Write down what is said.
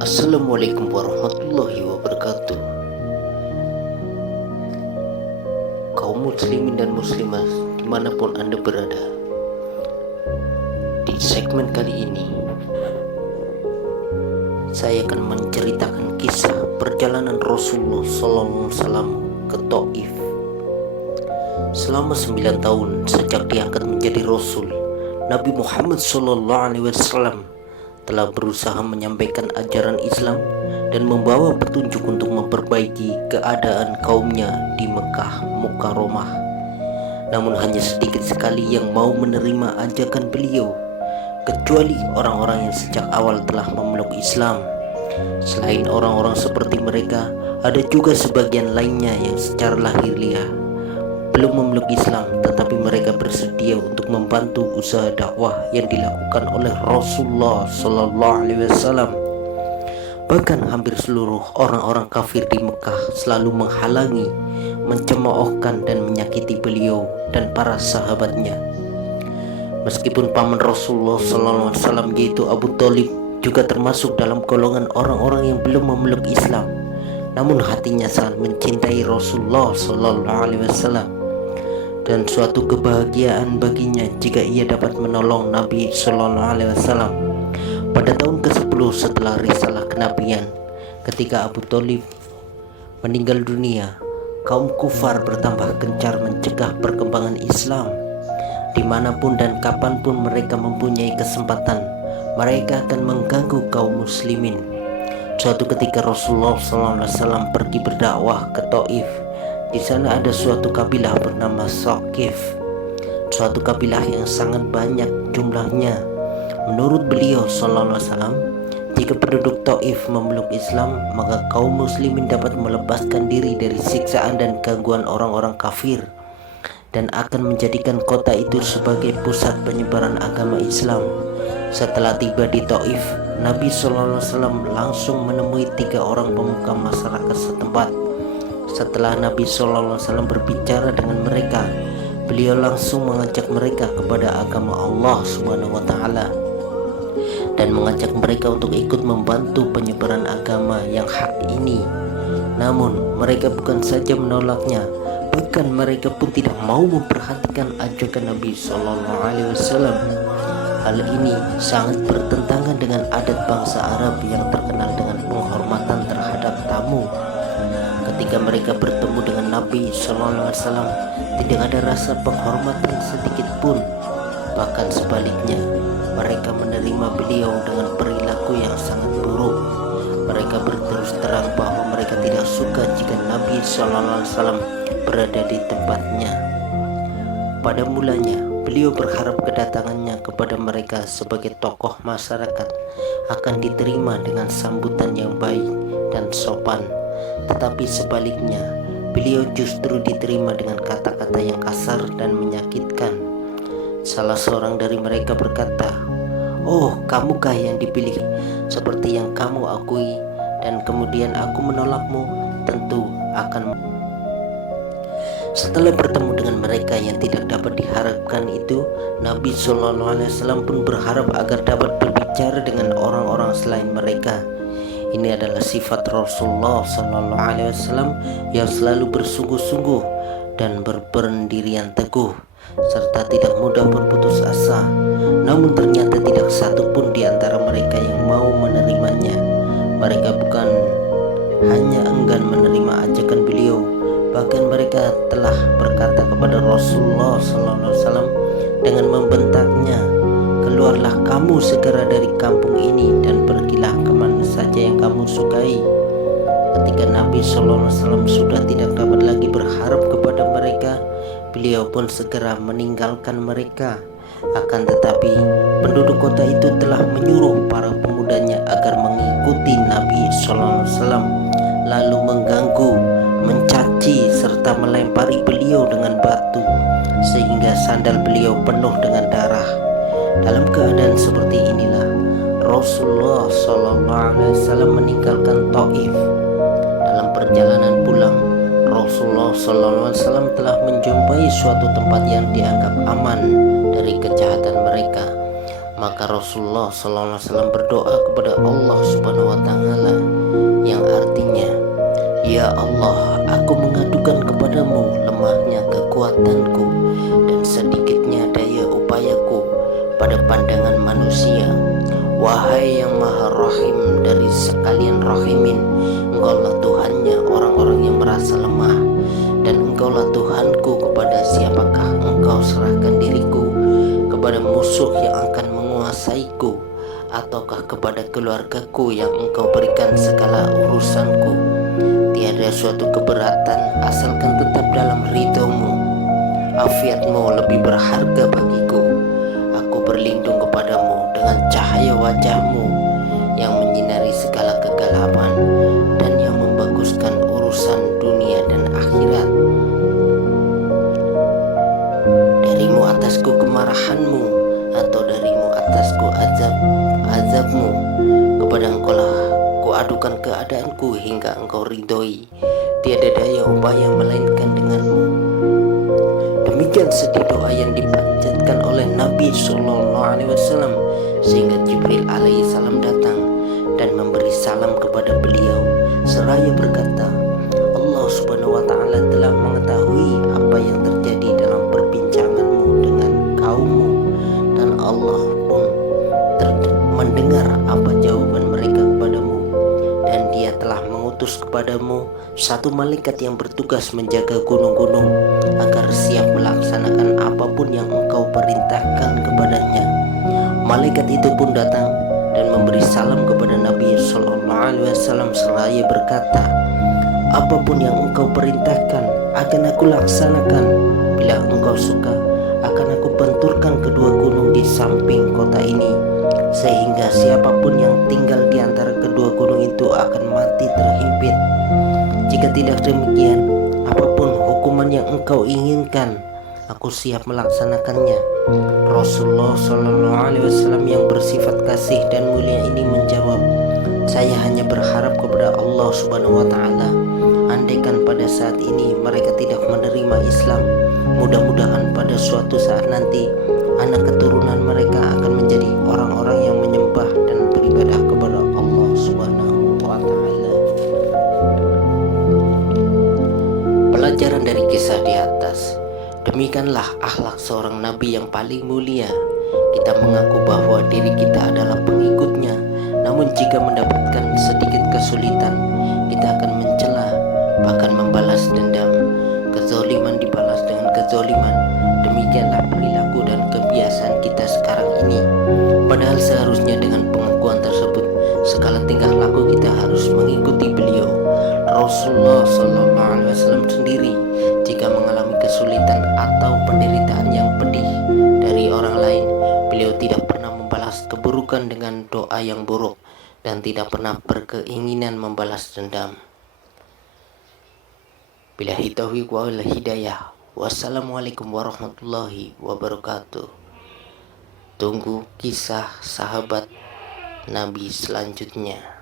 Assalamualaikum warahmatullahi wabarakatuh. Kaum muslimin dan muslimah dimanapun Anda berada, di segmen kali ini saya akan menceritakan kisah perjalanan Rasulullah SAW ke Taif. Selama 9 tahun sejak diangkat menjadi Rasul, Nabi Muhammad SAW telah berusaha menyampaikan ajaran Islam dan membawa petunjuk untuk memperbaiki keadaan kaumnya di Mekah Mukarramah. Namun hanya sedikit sekali yang mau menerima ajakan beliau, kecuali orang-orang yang sejak awal telah memeluk Islam. Selain orang-orang seperti mereka, ada juga sebagian lainnya yang secara lahiriah belum memeluk Islam, tetapi mereka bersedia untuk membantu usaha dakwah yang dilakukan oleh Rasulullah SAW. Bahkan hampir seluruh orang-orang kafir di Mekah selalu menghalangi, mencemoohkan dan menyakiti beliau dan para sahabatnya. Meskipun paman Rasulullah SAW yaitu Abu Thalib juga termasuk dalam golongan orang-orang yang belum memeluk Islam, namun hatinya sangat mencintai Rasulullah SAW. Dan suatu kebahagiaan baginya jika ia dapat menolong Nabi SAW. Pada tahun ke-10 setelah risalah kenabian, ketika Abu Thalib meninggal dunia, kaum kufar bertambah gencar mencegah perkembangan Islam. Dimanapun dan kapanpun mereka mempunyai kesempatan, mereka akan mengganggu kaum muslimin. Suatu ketika Rasulullah SAW pergi berdakwah ke Taif. Di sana ada suatu kabilah bernama Saqif, suatu kabilah yang sangat banyak jumlahnya. Menurut beliau SAW, jika penduduk Taif memeluk Islam, maka kaum muslimin dapat melepaskan diri dari siksaan dan gangguan orang-orang kafir dan akan menjadikan kota itu sebagai pusat penyebaran agama Islam. Setelah tiba di Taif, Nabi SAW langsung menemui 3 orang pemuka masyarakat setempat. Setelah Nabi SAW berbicara dengan mereka, beliau langsung mengajak mereka kepada agama Allah SWT dan mengajak mereka untuk ikut membantu penyebaran agama yang hak ini. Namun mereka bukan saja menolaknya, bahkan mereka pun tidak mau memperhatikan ajakan Nabi SAW. Hal ini sangat bertentangan dengan adat bangsa Arab yang terkenal dengan penghormatan terhadap tamu. Ketika mereka bertemu dengan Nabi SAW, tidak ada rasa penghormatan sedikit pun. Bahkan sebaliknya, mereka menerima beliau dengan perilaku yang sangat buruk. Mereka berterus terang bahwa mereka tidak suka jika Nabi SAW berada di tempatnya. Pada mulanya, beliau berharap kedatangannya kepada mereka sebagai tokoh masyarakat akan diterima dengan sambutan yang baik dan sopan. Tetapi sebaliknya, beliau justru diterima dengan kata-kata yang kasar dan menyakitkan. Salah seorang dari mereka berkata, "Oh, kamukah yang dipilih seperti yang kamu akui, dan kemudian aku menolakmu? Tentu akan." Setelah bertemu dengan mereka yang tidak dapat diharapkan itu, Nabi SAW pun berharap agar dapat berbicara dengan orang-orang selain mereka. Ini adalah sifat Rasulullah SAW yang selalu bersungguh-sungguh dan berpendirian teguh, serta tidak mudah berputus asa. Namun ternyata tidak satu pun di antara mereka yang mau menerimanya. Mereka bukan hanya enggan menerima ajakan beliau, bahkan mereka telah berkata kepada Rasulullah SAW dengan membentaknya, "Keluarlah kamu segera dari kampung ini dan pergilah kemana saja yang kamu sukai." Ketika Nabi SAW sudah tidak dapat lagi berharap kepada mereka, beliau pun segera meninggalkan mereka. Akan tetapi penduduk kota itu telah menyuruh para pemudanya agar mengikuti Nabi SAW, lalu mengganggu, mencaci serta melempari beliau dengan batu sehingga sandal beliau penuh dengan darah. Dalam keadaan seperti inilah Rasulullah SAW meninggalkan Taif. Dalam perjalanan pulang, Rasulullah SAW telah menjumpai suatu tempat yang dianggap aman dari kejahatan mereka. Maka Rasulullah SAW berdoa kepada Allah Subhanahu wa Ta'ala, yang artinya, "Ya Allah, aku mengadukan kepadamu lemahnya kekuatanku dan sedikitnya daya upayaku pada pandangan manusia. Wahai yang maha rahim dari sekalian rahimin, Engkaulah Tuhannya orang-orang yang merasa lemah, dan Engkaulah Tuhanku, kepada siapakah Engkau serahkan diriku? Kepada musuh yang akan menguasaiku, ataukah kepada keluargaku yang Engkau berikan segala urusanku? Tiada suatu keberatan asalkan tetap dalam ridhomu. Afiatmu lebih berharga bagiku. Aku berlindung kepadamu dengan cahaya wajahmu yang menyinari segala kegelapan dan yang membaguskan urusan dunia dan akhirat. Darimu atasku kemarahanmu, atau darimu atasku azabmu. Kepada Engkaulah kuadukan keadaanku hingga Engkau ridhoi. Tiada daya upaya melainkan denganmu." Demikian sedih doa yang dipanjatkan oleh Nabi SAW, sehingga Jibril alaihissalam datang dan memberi salam kepada beliau seraya berkata, "Allah Subhanahu wa Ta'ala telah mengetahui apa yang terjadi dalam perbincanganmu dengan kaummu, dan Allah pun mendengar apa jawaban mereka kepadamu, dan Dia telah mengutus kepadamu satu malaikat yang bertugas menjaga gunung-gunung agar siap melaksanakan apapun yang engkau perintahkan kepadanya." Malaikat itu pun datang dan memberi salam kepada Nabi SAW seraya berkata, "Apapun yang engkau perintahkan akan aku laksanakan. Bila engkau suka, akan aku benturkan kedua gunung di samping kota ini, sehingga siapapun yang tinggal di antara kedua gunung itu akan mati terhimpit. Jika tidak demikian, apapun hukuman yang engkau inginkan, aku siap melaksanakannya." Rasulullah SAW yang bersifat kasih dan mulia ini menjawab, "Saya hanya berharap kepada Allah Subhanahu wa Ta'ala, andaikan pada saat ini mereka tidak menerima Islam, mudah-mudahan pada suatu saat nanti anak keturunan mereka akan menjadi orang-orang yang menyembah dan beribadah kepada Allah Subhanahu wa Ta'ala." Pelajaran dari kisah di atas: demikianlah akhlak seorang nabi yang paling mulia. Kita mengaku bahwa diri kita adalah pengikutnya, namun jika mendapatkan sedikit kesulitan, kita akan mencela, bahkan membalas dendam. Kezoliman dibalas dengan kezoliman. Demikianlah perilaku dan kebiasaan kita sekarang ini. Padahal seharusnya dengan pengakuan tersebut, segala tingkah laku kita harus mengikuti beliau. Rasulullah SAW sendiri, jika mengalami kesulitan atau penderitaan yang pedih dari orang lain, beliau tidak pernah membalas keburukan dengan doa yang buruk dan tidak pernah berkeinginan membalas dendam. Billahi taufiq wal hidayah. Wassalamualaikum warahmatullahi wabarakatuh. Tunggu kisah sahabat Nabi selanjutnya.